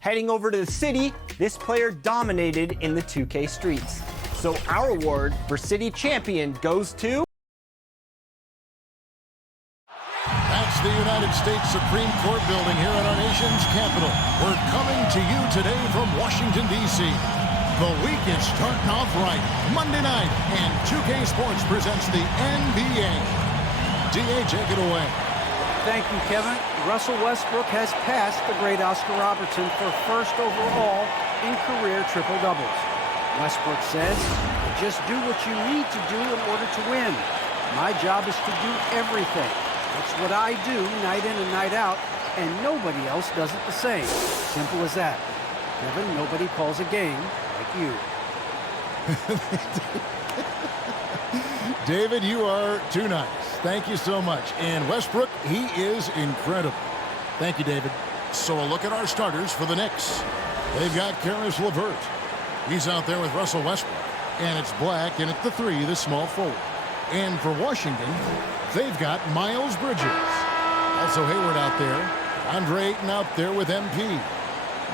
Heading over to the city, this player dominated in the 2K streets. So our award for city champion goes to... That's the United States Supreme Court building here in our nation's capital. We're coming to you today from Washington, D.C. The week is starting off right. Monday night, and 2K Sports presents the NBA. D.A., take it away. Thank you, Kevin. Russell Westbrook has passed the great Oscar Robertson for first overall in career triple-doubles. Westbrook says, just do what you need to do in order to win. My job is to do everything. That's what I do night in and night out, and nobody else does it the same. Simple as that. Kevin, nobody calls a game like you. David, you are too nice. Thank you so much. And Westbrook, he is incredible. Thank you, David. So a look at our starters for the Knicks. They've got Karis LeVert. He's out there with Russell Westbrook. And it's Black, and at the 3, the small forward. And for Washington, they've got Miles Bridges. Also Hayward out there. Andre Ayton out there with MP.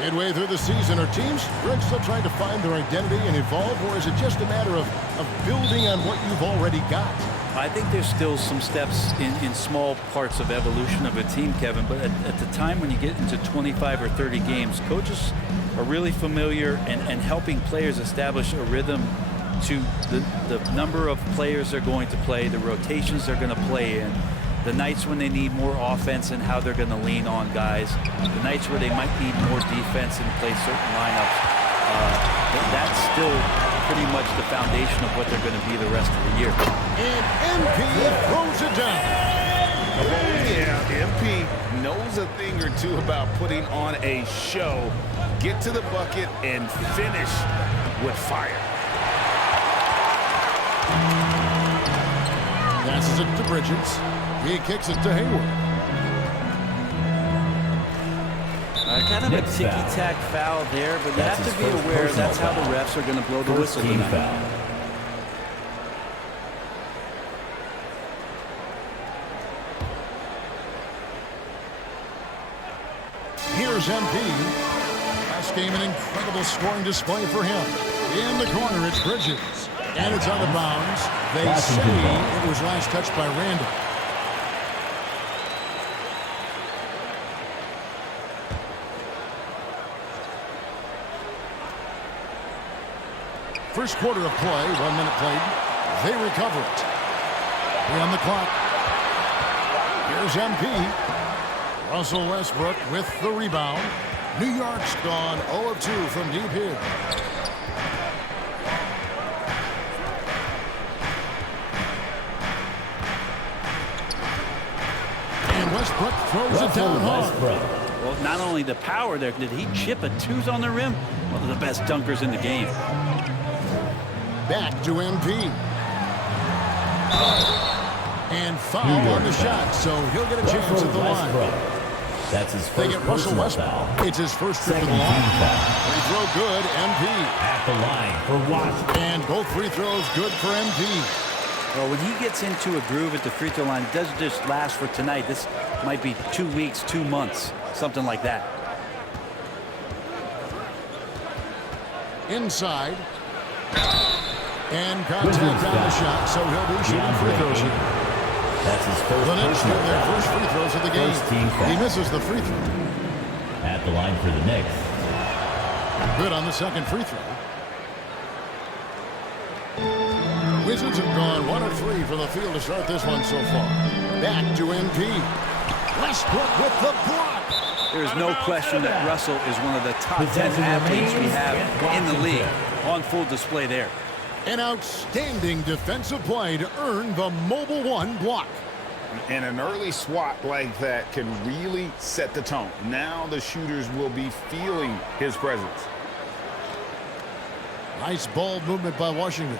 Midway through the season, are teams still trying to find their identity and evolve, or is it just a matter of building on what you've already got? I think there's still some steps in small parts of evolution of a team, Kevin, but at the time when you get into 25 or 30 games, coaches are really familiar and helping players establish a rhythm to the number of players they're going to play, the rotations they're going to play in, the nights when they need more offense and how they're going to lean on guys, the nights where they might need more defense and play certain lineups. That's still pretty much the foundation of what they're going to be the rest of the year. And MP throws it down. Yeah, MP knows a thing or two about putting on a show. Get to the bucket and finish with fire. Passes it to Bridges. He kicks it to Hayward. Kind of a ticky-tack foul there, but you have to be aware that's how the refs are going to blow the whistle tonight. Here's MP. Last game, an incredible scoring display for him. In the corner, it's Bridges. And it's out of bounds. They say it was last touched by Randall. First quarter of play, 1 minute played. They recover it. 3 on the clock. Here's MP. Russell Westbrook with the rebound. New York's gone 0 of 2 from deep here. And Westbrook throws it down hard. Well, not only the power there, did he chip a 2s on the rim? One of the best dunkers in the game. Back to MP. And foul on the shot, so he'll get a chance at the line. That's his They first get Russell Westbrook. It's his first trip to the line. Free throw good, MP. At the line for Washington. And both free throws good for MP. Well, when he gets into a groove at the free throw line, it doesn't just last for tonight. This might be 2 weeks, 2 months, something like that. Inside. And contact on the shot, so he'll be shooting free throws here. That's his first The Knicks get their first free throws of the game. He misses the free throw. At the line for the Knicks. Good on the second free throw. Wizards have gone 1 of 3 from the field to start this one so far. Back to MP. Westbrook with the block. There's no question that Russell is one of the top 10 athletes we have in the league. On full display there. An outstanding defensive play to earn the Mobile 1 block. And an early swat like that can really set the tone. Now the shooters will be feeling his presence. Nice ball movement by Washington.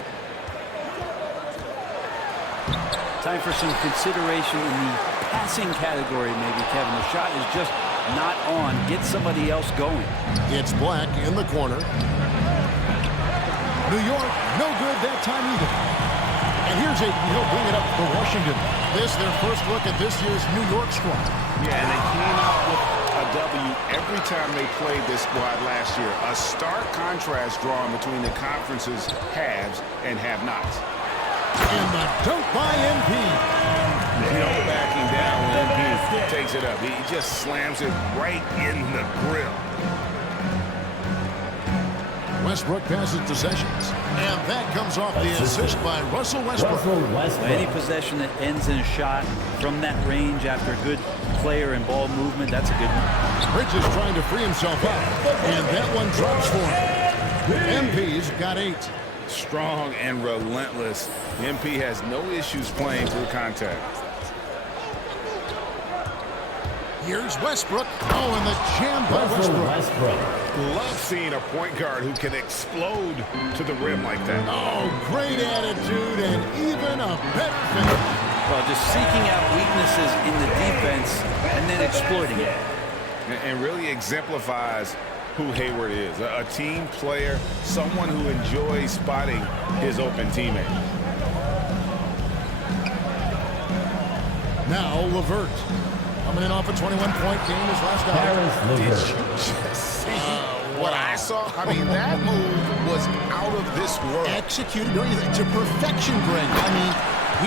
Time for some consideration in the passing category, maybe, Kevin. The shot is just not on. Get somebody else going. It's Black in the corner. New York, no good that time either. And here's Ayton. He'll bring it up for Washington. This their first look at this year's New York squad. Yeah, and they came out with a W every time they played this squad last year. A stark contrast drawn between the conference's haves and have-nots. And the dunk by MP. No backing down when MP takes it up. He just slams it right in the grill. Westbrook passes to Sessions. And that comes off the assist by Russell Westbrook. Any possession that ends in a shot from that range after a good player and ball movement, that's a good one. Bridges trying to free himself up. And that one drops for him. MP's got 8. Strong and relentless. MP has no issues playing through contact. Here's Westbrook. Oh, and the jam by Westbrook. Love seeing a point guard who can explode to the rim like that. Oh, great attitude and even a better finish. Well, just seeking out weaknesses in the defense and then exploiting it. And really exemplifies who Hayward is. A team player, someone who enjoys spotting his open teammate. Now LeVert. Coming in off a 21-point game his last out. Did you just see what I saw? I mean, that move was out of this world. Executed, don't you think, to perfection, Greg. I mean,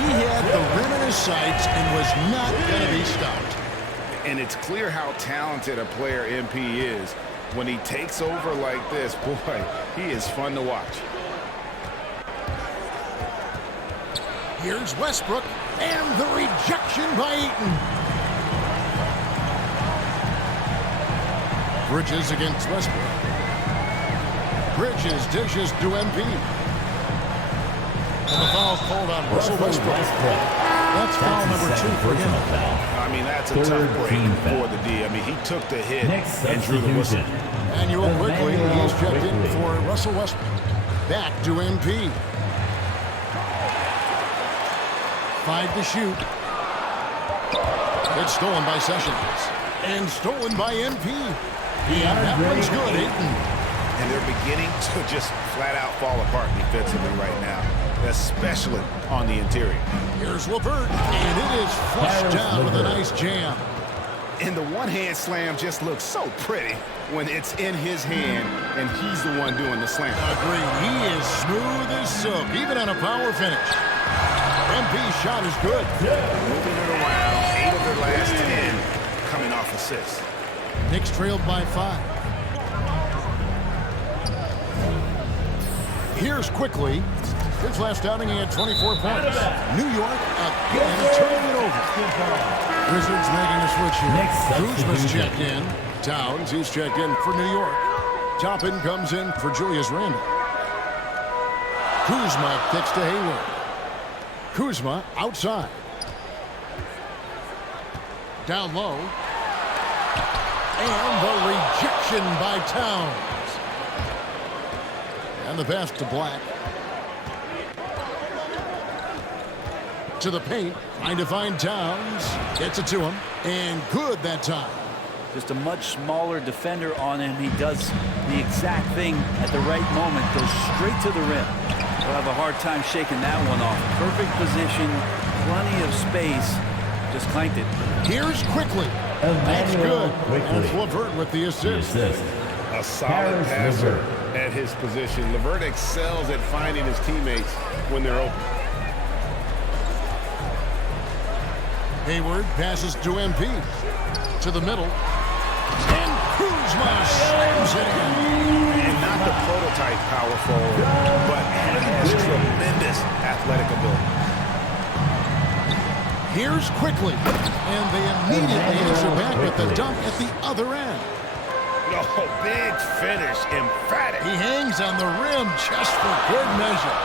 he had the rim in his sights and was not going to be stopped. And it's clear how talented a player MP is. When he takes over like this, boy, he is fun to watch. Here's Westbrook, and the rejection by Ayton. Bridges against Westbrook. Bridges dishes to MP. And the foul called on Russell Westbrook. That's foul number 2 for him. I mean, that's a tough break for the D. I mean, he took the hit and drew the whistle. And you will quickly, he's checked in for Russell Westbrook. Back to MP. 5 to shoot. It's stolen by Sessions. And stolen by MP. That one's good, Ayton. And they're beginning to just flat out fall apart defensively right now, especially on the interior. Here's LeVert, and it is flushed down with a nice jam. And the one-hand slam just looks so pretty when it's in his hand and he's the one doing the slam. Agreed. He is smooth as silk, even on a power finish. MP's shot is good. Moving it around, 8 of their last 10 coming off assists. Knicks trailed by 5. Here's quickly. His last outing, he had 24 points. New York again turning it over. Wizards making a switch here. Kuzma's checked in. Towns, he's checked in for New York. Toppin comes in for Julius Randle. Kuzma kicks to Hayward. Kuzma outside. Down low. And the rejection by Towns. And the pass to Black. To the paint. Trying to find Towns. Gets it to him. And good that time. Just a much smaller defender on him. He does the exact thing at the right moment. Goes straight to the rim. He'll have a hard time shaking that one off. Perfect position. Plenty of space. Just clanked it. Here's quickly. That's good. And it's LeVert with the assist. A solid passer at his position. LeVert excels at finding his teammates when they're open. Hayward passes to MP. To the middle. And Kuzma slams it in. And not the prototype power forward, but has tremendous athletic ability. Here's quickly. And they immediately answer back with the dunk at the other end. Oh, big finish, emphatic. He hangs on the rim just for good measure.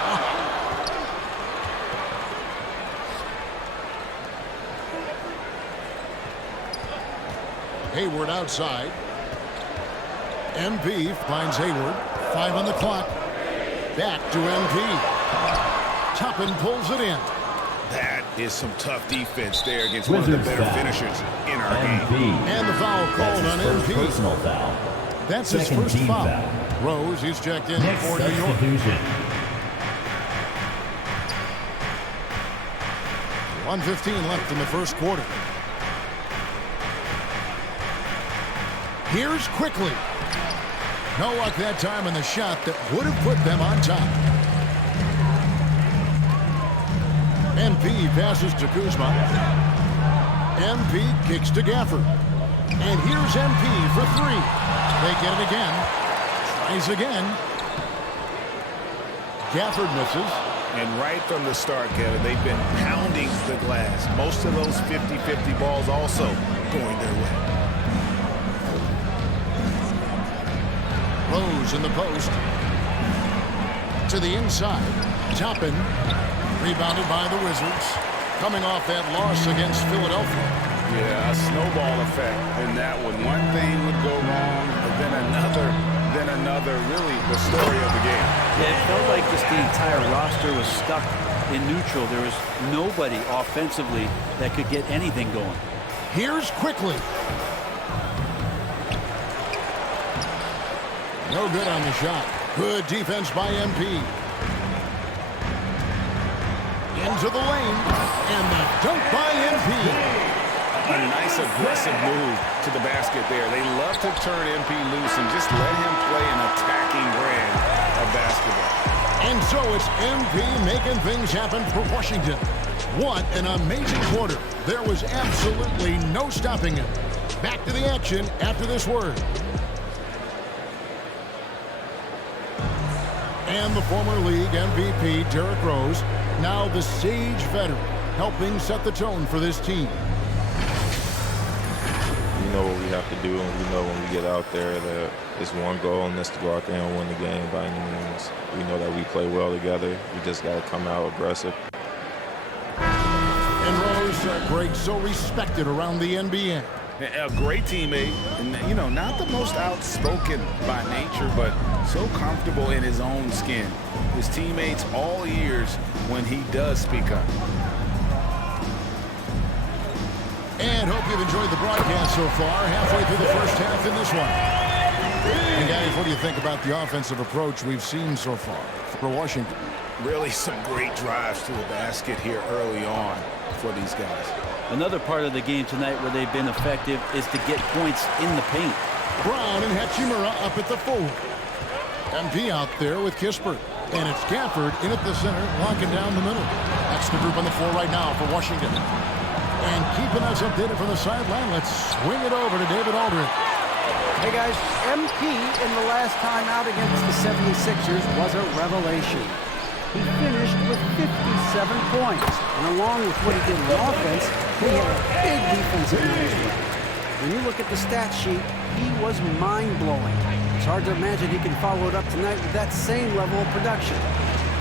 Hayward outside. MP finds Hayward. 5 on the clock. Back to MP. Toppin pulls it in. That is some tough defense there against one of the better finishers in our game. And the foul called on MP. Personal foul. That's his first foul. Rose, he's checked in for New York. 1:15 left in the first quarter. Here's quickly. No luck that time in the shot that would have put them on top. MP passes to Kuzma. MP kicks to Gafford. And here's MP for three. They get it again. Tries again. Gafford misses. And right from the start, Kevin, they've been pounding the glass. Most of those 50-50 balls also going their way. Rose in the post. To the inside. Toppin. Rebounded by the Wizards. Coming off that loss against Philadelphia. Yeah, a snowball effect in that one. One thing would go wrong, then another, then another. Really the story of the game. Yeah, it felt like just the entire roster was stuck in neutral. There was nobody offensively that could get anything going. Here's quickly. No good on the shot. Good defense by MP. Into the lane. And the dunk by MP. A nice aggressive move to the basket there. They love to turn MP loose and just let him play an attacking brand of basketball. And so it's MP making things happen for Washington. What an amazing quarter. There was absolutely no stopping it. Back to the action after this word. And the former league MVP, Derrick Rose, now the Sage veteran, helping set the tone for this team. We know what we have to do, and we know when we get out there that it's one goal, and that's to go out there and win the game by any means. We know that we play well together. We just got to come out aggressive. And Rose, great, so respected around the NBA. A great teammate, and you know, not the most outspoken by nature, but so comfortable in his own skin. His teammates all ears when he does speak up. And hope you've enjoyed the broadcast so far. Halfway through the first half in this one. And guys, what do you think about the offensive approach we've seen so far for Washington? Really some great drives to the basket here early on for these guys. Another part of the game tonight where they've been effective is to get points in the paint. Brown and Hachimura up at the forward. MP out there with Kispert. And it's Gafford in at the center, locking down the middle. That's the group on the floor right now for Washington. And keeping us updated from the sideline, let's swing it over to David Aldridge. Hey guys, MP in the last time out against the 76ers was a revelation. He finished with 57 points, and along with what he did on offense, he had a big defensive night as well. When you look at the stat sheet, he was mind-blowing. It's hard to imagine he can follow it up tonight with that same level of production.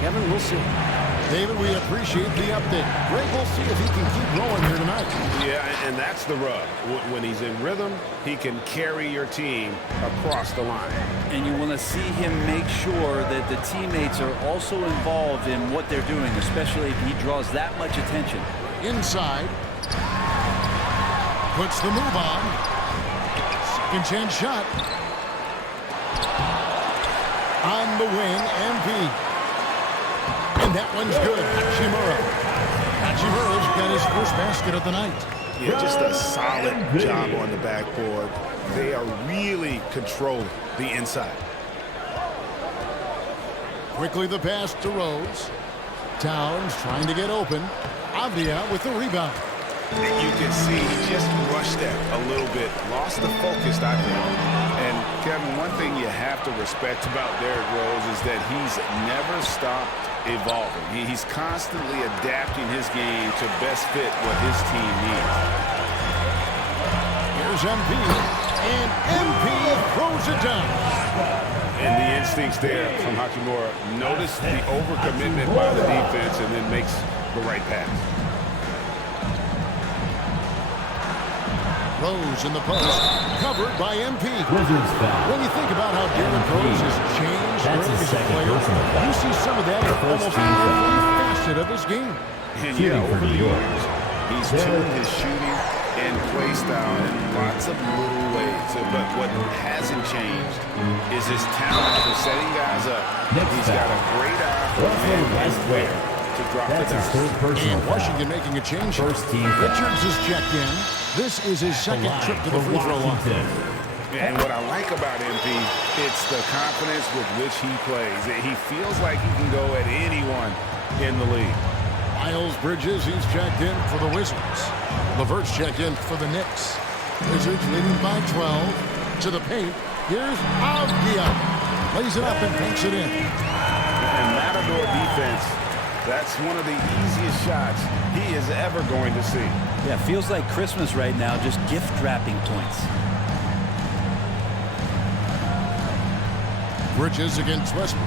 Kevin, we'll see. David, we appreciate the update. Greg, we'll see if he can keep rolling here tonight. Yeah, and that's the rub. When he's in rhythm, he can carry your team across the line. And you want to see him make sure that the teammates are also involved in what they're doing, especially if he draws that much attention. Inside. Puts the move on. Second chance shot. On the wing, MP. And that one's good. Hachimura. Hachimura's got his first basket of the night. Yeah, just a solid job on the backboard. They are really controlling the inside. Quickly the pass to Rose. Towns trying to get open. Avdia with the rebound. You can see he just rushed that a little bit. Lost the focus, I think. And, Kevin, one thing you have to respect about Derrick Rose is that he's never stopped evolving. He's constantly adapting his game to best fit what his team needs. Here's MP. And MP throws it down. And the instincts there from Hachimura. Notice the overcommitment by the defense and then makes the right pass. Rose in the post. Covered by MP. Wizards foul. When you think about how Derrick Rose has changed That's early his as a second player, personal foul. you see some of that in First almost team every foul. facet of his game. And Shooting yeah, for over New the York. years, he's tuned his shooting and play style in lots of little ways. But what hasn't changed is his talent for setting guys up. Next He's got a foul. great eye for Russell when and Westbrook. where to drop the That's his dice. third personal And Washington making a change. First team foul. Richards is checked in. This is his second line trip to the for free throw line. Washington. And what I like about MP, it's the confidence with which he plays. He feels like he can go at anyone in the league. Miles Bridges, he's checked in for the Wizards. LeVert's checked in for the Knicks. Wizards leading by 12 to the paint. Here's Avdia. Lays it up and banks it in. And Matador defense, that's one of the easiest shots he is ever going to see. Yeah, feels like Christmas right now, just gift wrapping points. Bridges against Westbrook.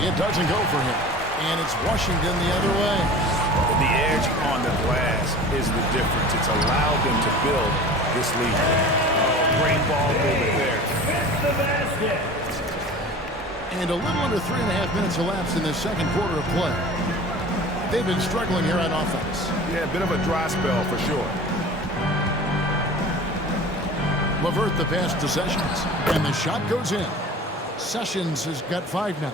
It doesn't go for him. And it's Washington the other way. The edge on the glass is the difference. It's allowed them to build this lead. Great ball movement there. And a little under 3.5 minutes elapsed in the second quarter of play. They've been struggling here on offense. Yeah, a bit of a dry spell for sure. LeVert the pass to Sessions. And the shot goes in. Sessions has got 5 now.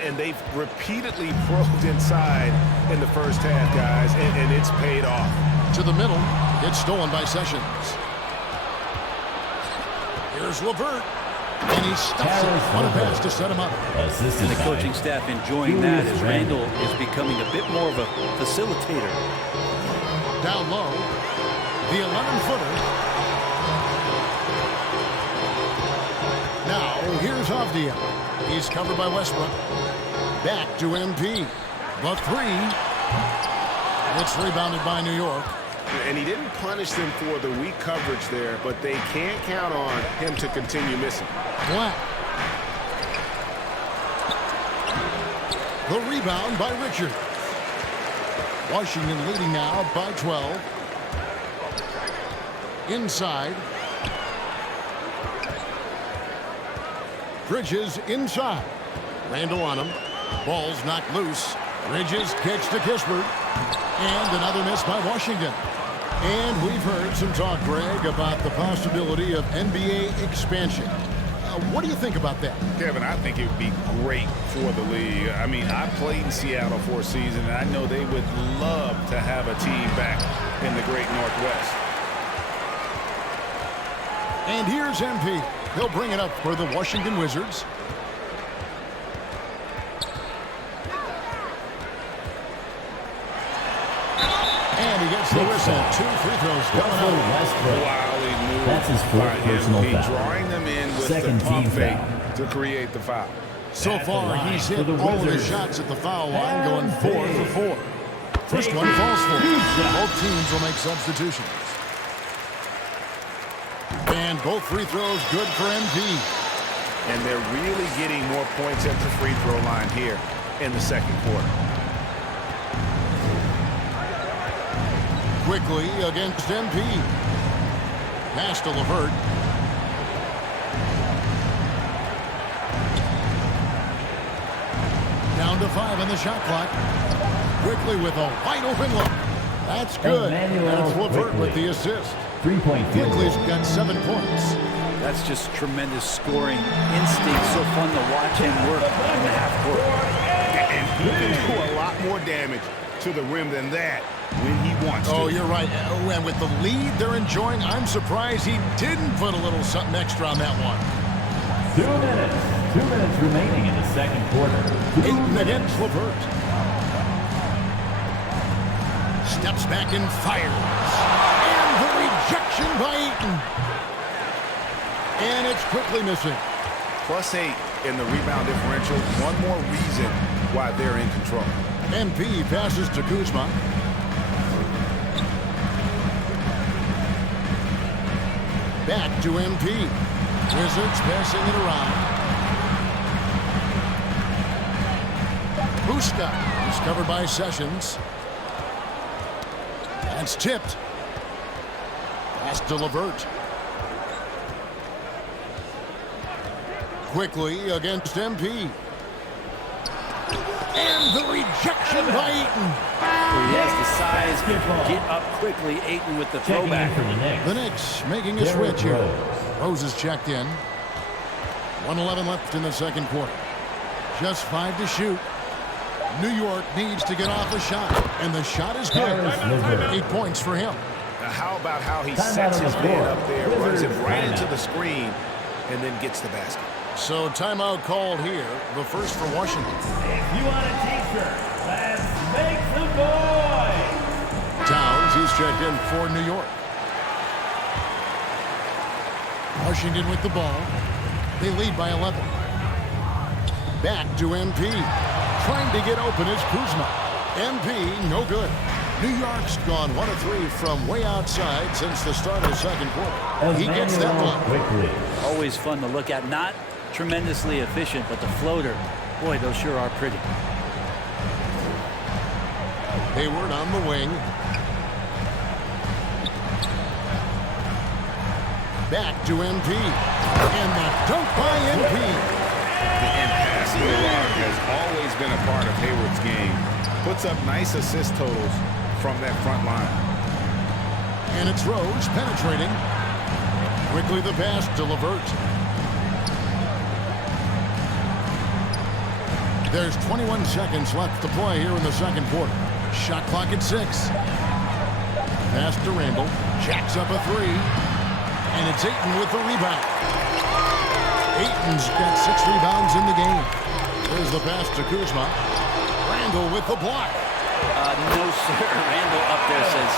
And they've repeatedly probed inside in the first half, guys, and it's paid off. To the middle. It's stolen by Sessions. Here's LeVert. And he stuffs it. What a pass to set him up. And the coaching staff enjoying that as Randall is becoming a bit more of a facilitator. Down low. The 11-footer. Now, here's Avdia. He's covered by Westbrook. Back to MP. The 3. It's rebounded by New York. And he didn't punish them for the weak coverage there, but they can't count on him to continue missing. Black. The rebound by Richard. Washington leading now by 12. Inside. Bridges inside. Randall on him. Ball's knocked loose. Bridges kicks to Kispert. And another miss by Washington. And we've heard some talk, Greg, about the possibility of NBA expansion. What do you think about that? Kevin, I think it would be great for the league. I mean, I played in Seattle for a season, and I know they would love to have a team back in the great Northwest. And here's MP. He'll bring it up for the Washington Wizards. And he gets the whistle. 2 free throws coming out. Wildly moved. That's his fourth personal by MP, foul. drawing them in with Second the pump team fake foul. to create the foul. So At the far, line he's for hit the all of his Wizards. shots at the foul line, going 4 for 4. First one falls for him. Both teams will make substitutions. And both free throws good for MP. And they're really getting more points at the free throw line here in the second quarter. Quickly against MP. Pass to LeVert. Down to 5 on the shot clock. Quickly with a wide open look. That's good. That's LeVert with the assist. 3-point field Quickly's goal. got 7 points. That's just tremendous scoring instinct. So fun to watch him work in the half court. And he can do a lot more damage to the rim than that when he wants to. Oh, you're right. And with the lead they're enjoying, I'm surprised he didn't put a little something extra on that one. 2 minutes. 2 minutes remaining in the second quarter. Ayton against LeVert. Steps back and fires. And the rejection by Ayton. And it's quickly missing. +8 in the rebound differential. One more reason why they're in control. MP passes to Kuzma. Back to MP. Wizards passing it around. Buska is covered by Sessions. That's tipped. Pass to LeVert. Quickly against MP. And the rejection by Ayton. He has the size to get up quickly. Ayton with the Checking in throwback. for the Knicks. The Knicks making a Derrick switch here. Rose. Rose is checked in. 1:11 left in the second quarter. Just 5 to shoot. New York needs to get off a shot, and the shot is good. 8 points for him. Now how about how he sets his man up there, runs it right into the screen, and then gets the basket. So timeout called here, the first for Washington. If you want a t-shirt, let's make some noise. Towns, he's checked in for New York. Washington with the ball. They lead by 11. Back to MP. Trying to get open is Kuzma. MP, no good. New York's gone 1 of 3 from way outside since the start of the second quarter. He gets that one. Quickly. Always fun to look at. Not tremendously efficient, but the floater, boy, those sure are pretty. Hayward on the wing. Back to MP. And the dunk by MP. And passing the rock has always been a part of Hayward's game. Puts up nice assist totals from that front line. And it's Rose penetrating. Quickly the pass to LeVert. There's 21 seconds left to play here in the second quarter. Shot clock at 6. Pass to Randall. Jacks up a 3. And it's Ayton with the rebound. Ayton's got 6 rebounds in the game. There's the pass to Kuzma. Randall with the block. No, sir. Randall up there says,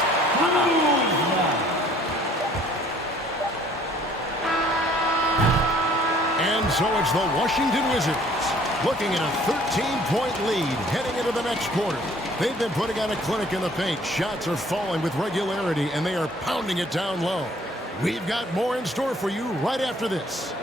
And so it's the Washington Wizards looking at a 13-point lead heading into the next quarter. They've been putting on a clinic in the paint. Shots are falling with regularity, and they are pounding it down low. We've got more in store for you right after this.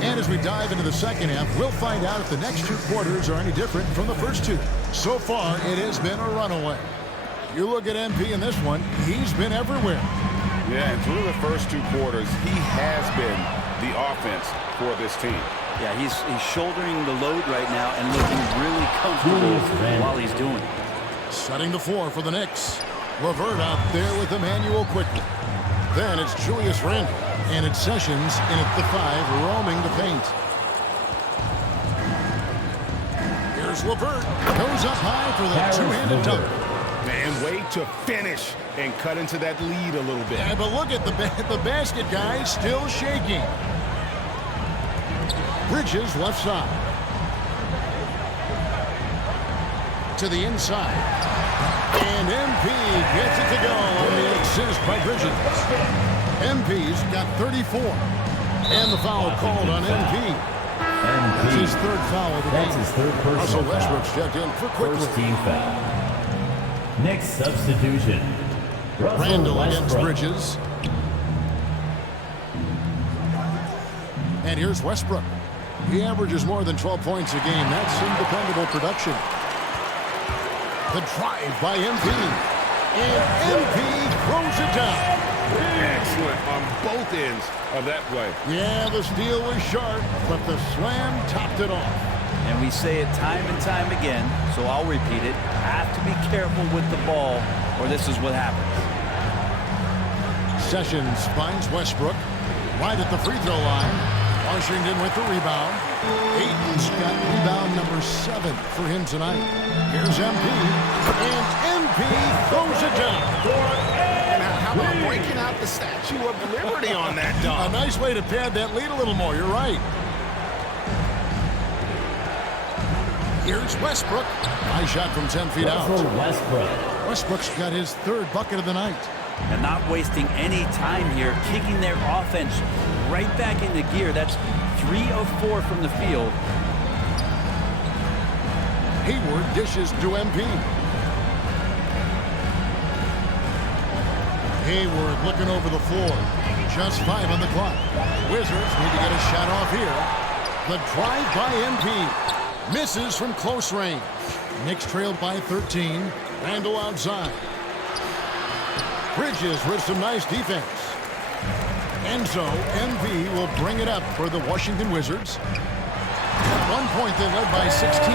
And as we dive into the second half, we'll find out if the next 2 quarters are any different from the first 2. So far, it has been a runaway. You look at MP in this one, he's been everywhere. Yeah, and through the first 2 quarters, he has been the offense for this team. yeah, he's shouldering the load right now and looking really comfortable while he's doing it. Setting the floor for the Knicks. LeVert out there with Emmanuel quickly. Then it's Julius Randle. And it's Sessions in at the 5, roaming the paint. Here's LeVert. Goes up high for the two-handed dunk. Man, way to finish and cut into that lead a little bit. Yeah, but look at the basket guy still shaking. Bridges left side. To the inside. And MP gets it to go on the assist by Bridges. MP's got 34. And the foul called on MP. That's his 3rd foul of the game. That's his 3rd personal Russell foul. Westbrook's checked in for quickly. First team foul. Next substitution. Russell Randall against Westbrook. Bridges. And here's Westbrook. He averages more than 12 points a game. That's some dependable production. The drive by MP. And MP throws it down. Excellent on both ends of that play. Yeah, the steal was sharp, but the slam topped it off. And we say it time and time again, so I'll repeat it. Have to be careful with the ball, or this is what happens. Sessions finds Westbrook right at the free throw line. Washington with the rebound. Ayton's got rebound number 7 for him tonight. Here's MP. And MP throws it down. How about breaking out the Statue of Liberty on that A dunk? nice way to pad that lead a little more. You're right. Here's Westbrook. Nice shot from 10 feet out. Russell Westbrook. Westbrook's got his 3rd bucket of the night. And not wasting any time here, kicking their offense right back into gear. That's 3 of 4 from the field. Hayward dishes to MP. Hayward looking over the floor. Just 5 on the clock. Wizards need to get a shot off here. The drive by MP. Misses from close range. Knicks trailed by 13. Randall outside. Bridges with some nice defense. And so MP will bring it up for the Washington Wizards. At one point they led by 16.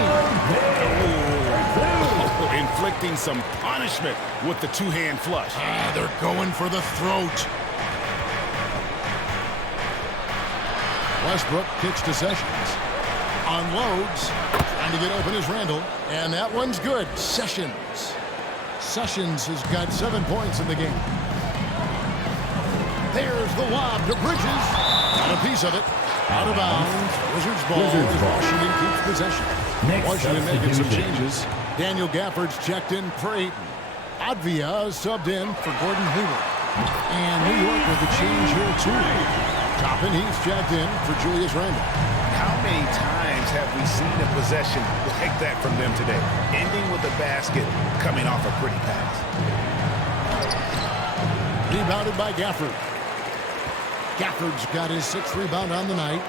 inflicting some punishment with the two-hand flush. They're going for the throat. Westbrook kicks to Sessions. Unloads. Trying to get open is Randall. And that one's good. Sessions. Sessions has got 7 points in the game. There's the lob to Bridges. Got a piece of it. Out of bounds. Wizards ball as Washington keeps possession. Washington making some changes. Daniel Gafford's checked in for Ayton. Advia subbed in for Gordon Hayward. And New York with a change here too. Toppin, he's checked in for Julius Randle. How many times have we seen a possession like that from them today? Ending with a basket, coming off a pretty pass. Rebounded by Gafford. Gafford's got his 6th rebound on the night.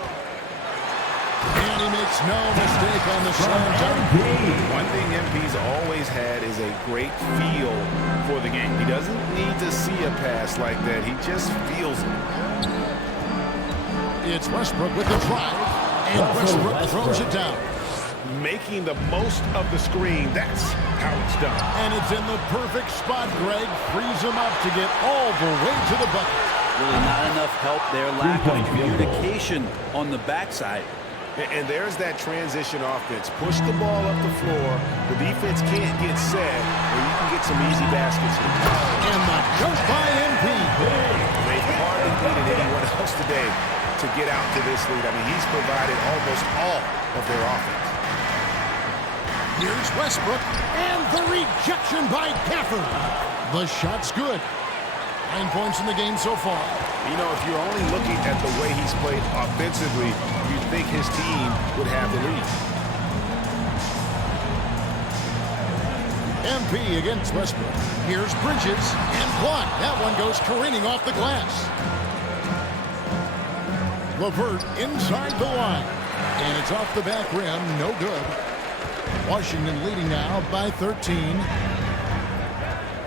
And he makes no mistake on the slam dunk. One thing MP's always had is a great feel for the game. He doesn't need to see a pass like that. He just feels it. It's Westbrook with the drive. And Westbrook throws it down. Making the most of the screen. That's how it's done. And it's in the perfect spot, Greg. Frees him up to get all the way to the bucket. Really not enough help there. Lack of communication on the backside. And there's that transition offense. Push the ball up the floor. The defense can't get set, or you can get some easy baskets here. And the dunk by MP. They've hardly needed anyone else today to get out to this lead. I mean, he's provided almost all of their offense. Here's Westbrook, and the rejection by Gafford. The shot's good. 9 points in the game so far. You know, if you're only looking at the way he's played offensively, you'd think his team would have the lead. MP against Westbrook. Here's Bridges, and blocked. That one goes careening off the glass. LeVert inside the line. And it's off the back rim. No good. Washington leading now by 13.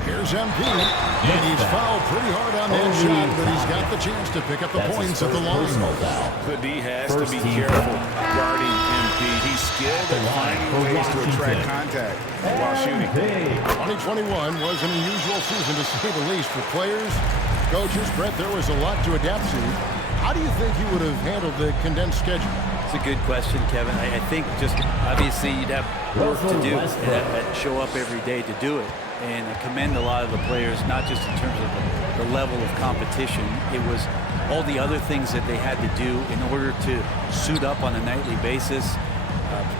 Here's MP. And he's fouled pretty hard on that shot, but he's got the chance to pick up the points at the line. The D has to be careful guarding MP. He's skilled at finding ways to attract contact while shooting. 2021 was an unusual season, to say the least, for players, coaches. Brett, there was a lot to adapt to. How do you think you would have handled the condensed schedule? It's a good question, Kevin. I think just obviously you'd have work to do and show up every day to do it. And I commend a lot of the players, not just in terms of the level of competition. It was all the other things that they had to do in order to suit up on a nightly basis,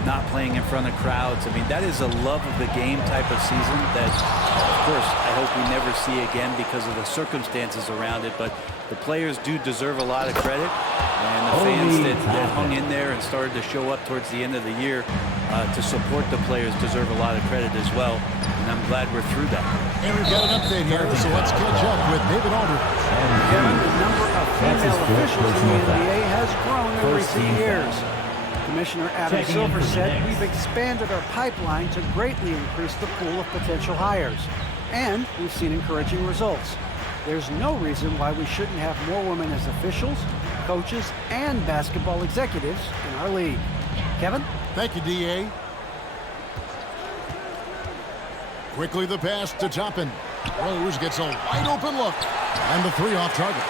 not playing in front of crowds. I mean, that is a love of the game type of season that, of course, I hope we never see again because of the circumstances around it. But the players do deserve a lot of credit. And the fans that hung in there and started to show up towards the end of the year to support the players deserve a lot of credit as well. And I'm glad we're through that. And we've got an update here, so let's catch up with David Aldridge. Kevin, the number of female officials in the NBA has grown in recent years. Commissioner Adam Silver said, "We've expanded our pipeline to greatly increase the pool of potential hires. And we've seen encouraging results. There's no reason why we shouldn't have more women as officials, coaches, and basketball executives in our league." Kevin? Thank you, D.A. Quickly the pass to Toppin. Rose gets a wide open look. And the 3 off target.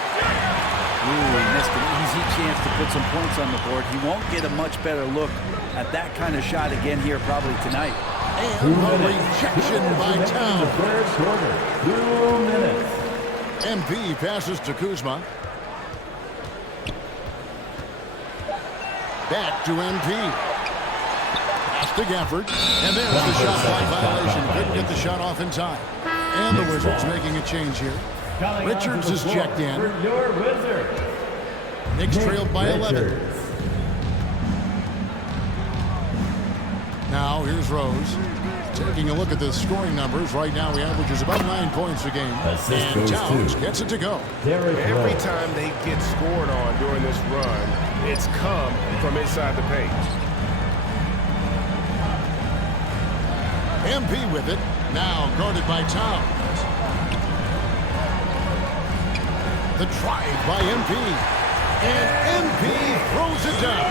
Ooh, he missed an easy chance to put some points on the board. He won't get a much better look at that kind of shot again here probably tonight. And the rejection by Town. Third quarter, 2 minutes. MP passes to Kuzma. Back to MP. Pass to Gafford. And there's the shot clock violation. Couldn't get the shot off in time. And the Wizards making a change here. Richards is checked in. Your Wizards. Knicks trailed by 11. Now here's Rose. Taking a look at the scoring numbers. Right now he averages about 9 points a game. And Towns gets it to go. Every time they get scored on during this run, it's come from inside the paint. MP with it. Now guarded by Towns. The drive by MP. And MP throws it down.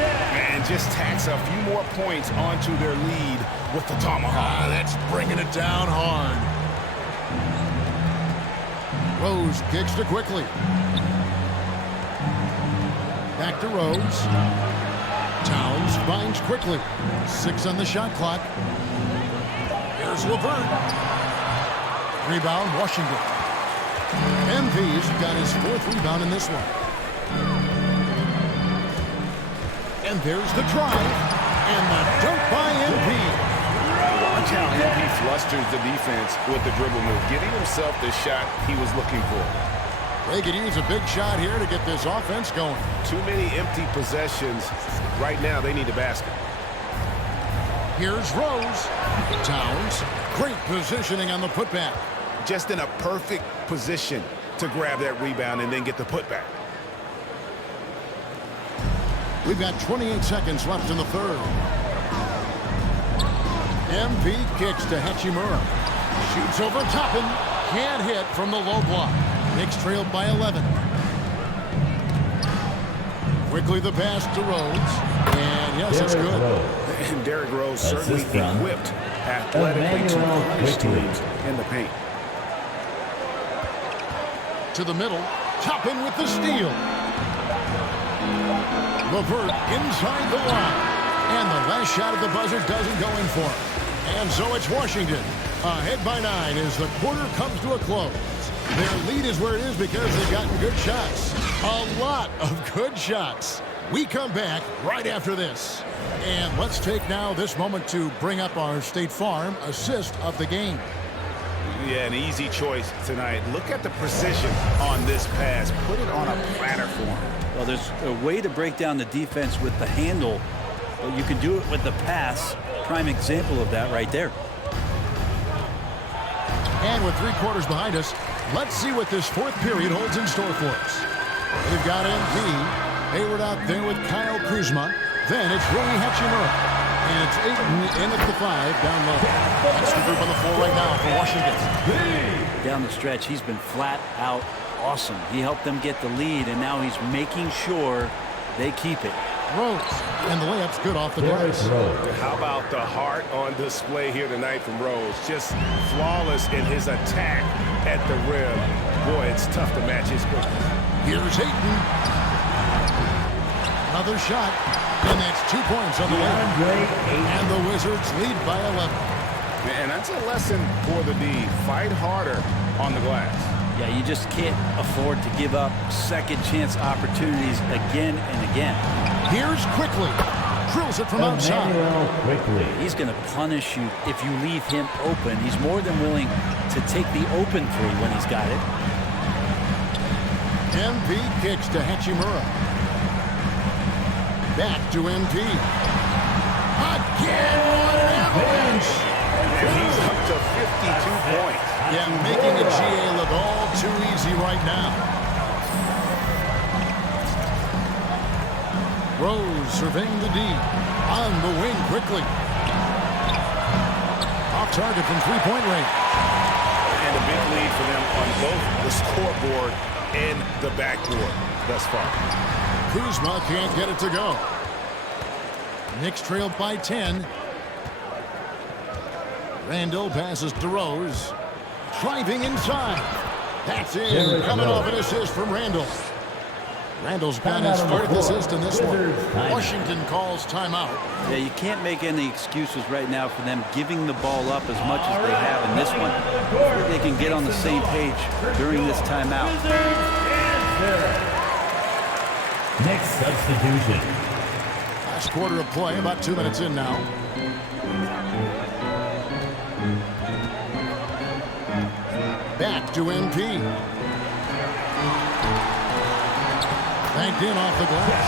And just tacks a few more points onto their lead with the tomahawk. That's bringing it down hard. Rose kicks to quickly. Back to Rose. Towns finds quickly. 6 on the shot clock. Here's LeVert. Rebound, Washington. MV's got his 4th rebound in this one. And there's the drive. And the dunk by MP. Watch how MP flusters the defense with the dribble move, getting himself the shot he was looking for. They could use a big shot here to get this offense going. Too many empty possessions. Right now, they need a basket. Here's Rose. Towns. Great positioning on the putback. Just in a perfect position to grab that rebound and then get the putback. We've got 28 seconds left in the 3rd. MP kicks to Hachimura. Shoots over Toppin. Can't hit from the low block. Knicks trailed by 11. Quickly the pass to Rose. And yes, it's good. And Derrick Rose certainly equipped athletically to punish teams in the paint. To the middle. Toppin with the steal. LeVert inside the line. And the last shot at the buzzer doesn't go in for him. And so it's Washington. Ahead by 9 as the quarter comes to a close. Their lead is where it is because they've gotten good shots. A lot of good shots. We come back right after this. And let's take now this moment to bring up our State Farm assist of the game. Yeah, an easy choice tonight. Look at the precision on this pass. Put it on a platter for him. Well, there's a way to break down the defense with the handle, but you can do it with the pass. Prime example of that right there. And with 3 quarters behind us, let's see what this 4th period holds in store for us. They've got MP. Hayward out there with Kyle Kuzma. Then it's Rui Hachimura. And it's Ayton in at the 5 down low. That's the group on the floor right now for Washington. Down the stretch, he's been flat out awesome. He helped them get the lead, and now he's making sure they keep it. Rose. And the layup's good off the glass. How about the heart on display here tonight from Rose? Just flawless in his attack at the rim. Boy, it's tough to match his quickness. Here's Ayton. Another shot. And that's 2 points on the layup. And the Wizards lead by 11. And that's a lesson for the D. Fight harder on the glass. Yeah, you just can't afford to give up second chance opportunities again and again. Here's Quickly. Drills it from outside. He's going to punish you if you leave him open. He's more than willing to take the open 3 when he's got it. MP kicks to Hachimura. Back to MP. Again, what an avalanche! And he's up to 52 points. Yeah, making a GA look all too easy right now. Rose surveying the D. On the wing quickly. Off target from 3-point range. And a big lead for them on both the scoreboard and the backboard thus far. Kuzma can't get it to go. Knicks trailed by 10. Randall passes to Rose. Driving inside. That's in. Coming off an assist from Randall. Randall's got his 4th assist in this one. Washington calls timeout. Yeah, you can't make any excuses right now for them giving the ball up as much as they have in this one. They can get on the same page during this timeout. Next substitution. Last quarter of play, about 2 minutes in now. Back to MP. Banked in off the glass.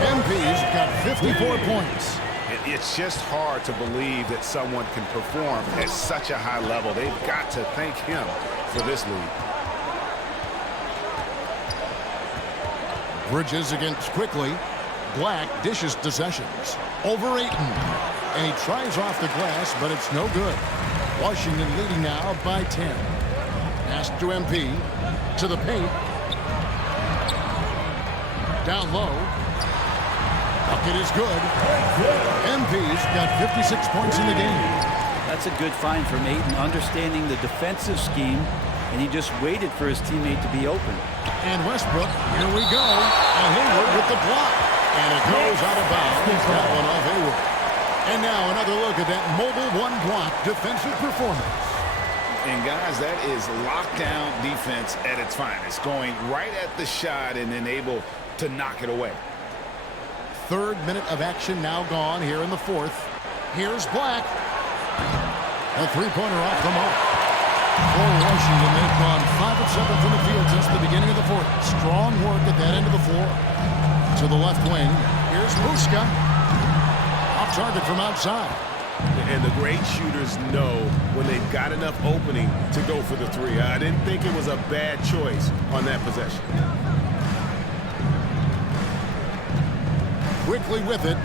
MP's got 54 points. It's just hard to believe that someone can perform at such a high level. They've got to thank him for this lead. Bridges against Quickly. Black dishes to Sessions. Over Ayton. And he tries off the glass, but it's no good. Washington leading now by 10. Pass to MP. To the paint. Down low. Bucket is good. MP's got 56 points in the game. That's a good find from Ayton, understanding the defensive scheme, and he just waited for his teammate to be open. And Westbrook, here we go. And Hayward with the block. And it goes out of bounds. That one off Hayward. And now another look at that mobile one-block defensive performance. And guys, that is lockdown defense at its finest. Going right at the shot and then able to knock it away. Third minute of action now gone here in the fourth. Here's Black. A three-pointer off the mark. For Washington, they've gone 5 of 7 from the field since the beginning of the fourth. Strong work at that end of the floor. To the left wing. Here's Muska. Off target from outside. And the great shooters know when they've got enough opening to go for the three. I didn't think it was a bad choice on that possession. Quickly with it.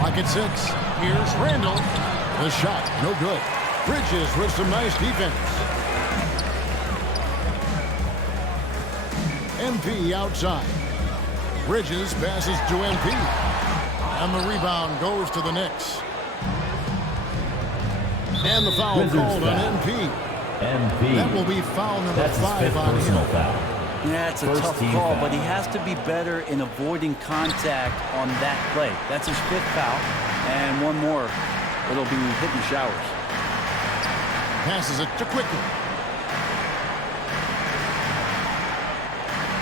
Pocket 6. Here's Randall. The shot, no good. Bridges with some nice defense. MP outside. Bridges passes to MP. And the rebound goes to the Knicks. And the foul called on MP. That will be foul number 5 on him. Yeah, it's a tough call, but he has to be better in avoiding contact on that play. That's his 5th foul, and one more. It'll be hitting showers. Passes it to Quickly.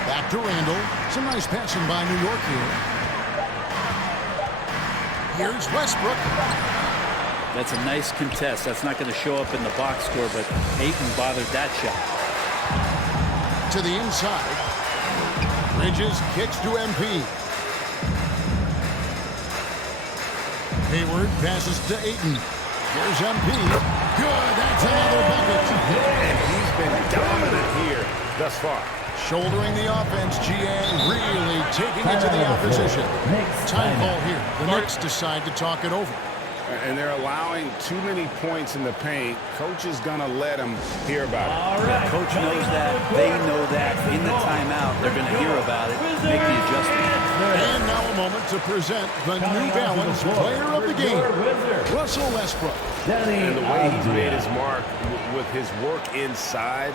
Back to Randall. Some nice passing by New York here. Here's Westbrook. That's a nice contest. That's not going to show up in the box score, but Ayton bothered that shot. To the inside. Bridges kicks to MP. Hayward passes to Ayton. Here's MP. Good. That's another bucket. And he's been dominant here thus far. Shouldering the offense, GA really taking it to the opposition. Time call here. The Knicks decide to talk it over. And they're allowing too many points in the paint. Coach is going to let them hear about it. Yeah, coach knows that. They know that. In the timeout, they're going to hear about it, make the adjustment. And now a moment to present the New Balance Player of the Game, Russell Westbrook. And the way he's made his mark with his work inside,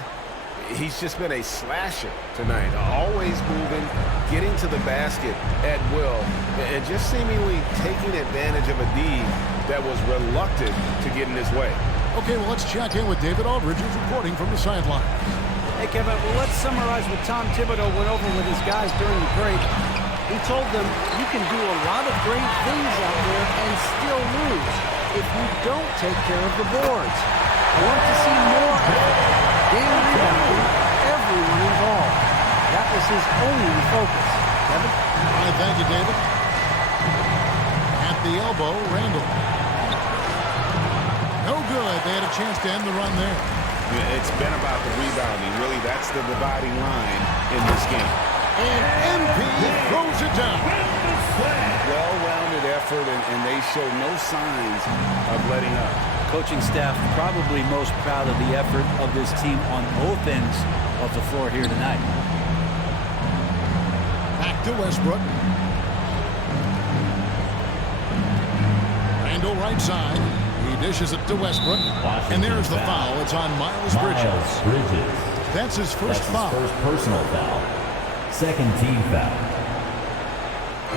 he's just been a slasher tonight. Always moving, getting to the basket at will, and just seemingly taking advantage of a D that was reluctant to get in his way. Okay, well, let's check in with David Aldridge, who's reporting from the sideline. Hey, Kevin, well, let's summarize what Tom Thibodeau went over with his guys during the break. He told them, you can do a lot of great things out there and still lose if you don't take care of the boards. I want to see more effort, game rebounding, everyone involved. That was his only focus. Kevin? All right, thank you, David. At the elbow, Randall. No good. They had a chance to end the run there. It's been about the rebounding. Really, that's the dividing line in this game. And MP throws it down. Well-rounded effort, and they show no signs of letting up. Coaching staff probably most proud of the effort of this team on both ends of the floor here tonight. Back to Westbrook. Randall right side. He dishes it to Westbrook. And there's the foul. It's on Miles Bridges. That's his first foul. First personal foul. Second team foul.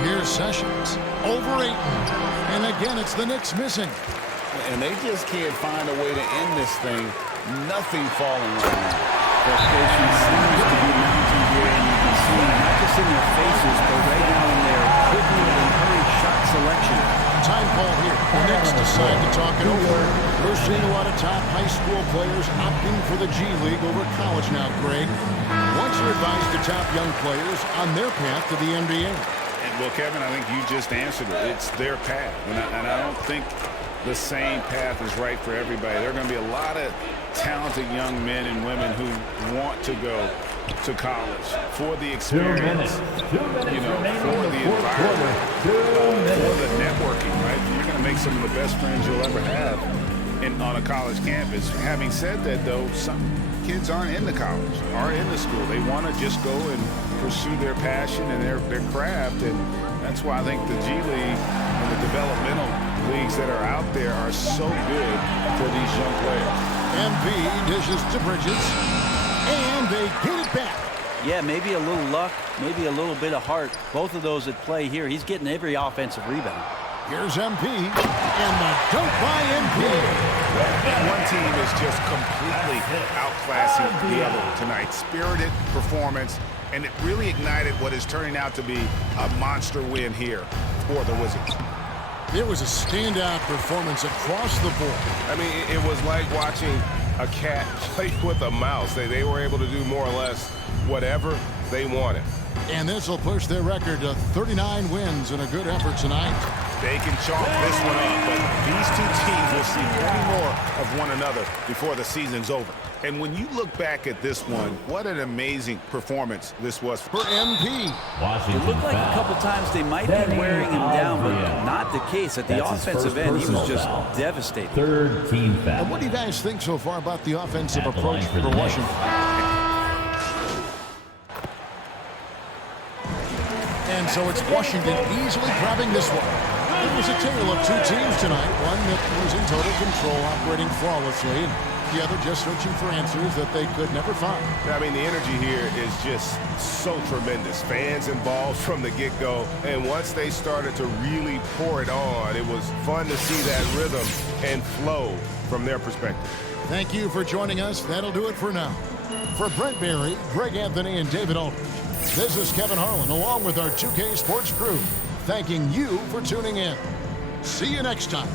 Here's Sessions. Over Ayton. And again, it's the Knicks missing. And they just can't find a way to end this thing. Nothing falling right now. Frustration seems to be mounting here, and you can see not just in their faces, but right now in their quickly and hurried shot selection. Time call here. The Knicks decide to talk it over. We're seeing a lot of top high school players opting for the G League over college now, Greg. What's your advice to top young players on their path to the NBA? Well, Kevin, I think you just answered it. It's their path. And I don't think the same path is right for everybody. There are going to be a lot of talented young men and women who want to go to college for the experience, for the environment, for the networking, right? You're going to make some of the best friends you'll ever have on a college campus. Having said that, though, some kids aren't into college, aren't into school. They want to just go and pursue their passion and their craft, and that's why I think the G League and the developmental leagues that are out there are so good for these young players. MP dishes to Bridges, and they get it back. Yeah, maybe a little luck, maybe a little bit of heart. Both of those at play here. He's getting every offensive rebound. Here's MP, and the dunk by MP. One team is just completely outclassing the other tonight. Spirited performance, and it really ignited what is turning out to be a monster win here for the Wizards. It was a standout performance across the board. I mean, it was like watching a cat play with a mouse. They were able to do more or less whatever they wanted. And this will push their record to 39 wins in a good effort tonight. They can chalk this one up, but these two teams will see plenty more of one another before the season's over. And when you look back at this one, what an amazing performance this was For MP. It looked like a couple times they might be wearing him down, but not the case. At the offensive end, he was just devastating. Third team foul. And what do you guys think so far about the offensive approach for Washington? And so it's Washington easily grabbing this one. It was a tale of two teams tonight. One that was in total control, operating flawlessly, and the other just searching for answers that they could never find. I mean, the energy here is just so tremendous. Fans involved from the get-go, and once they started to really pour it on, it was fun to see that rhythm and flow from their perspective. Thank you for joining us. That'll do it for now. For Brent Berry, Greg Anthony, and David Aldridge, this is Kevin Harlan along with our 2K Sports crew, thanking you for tuning in. See you next time.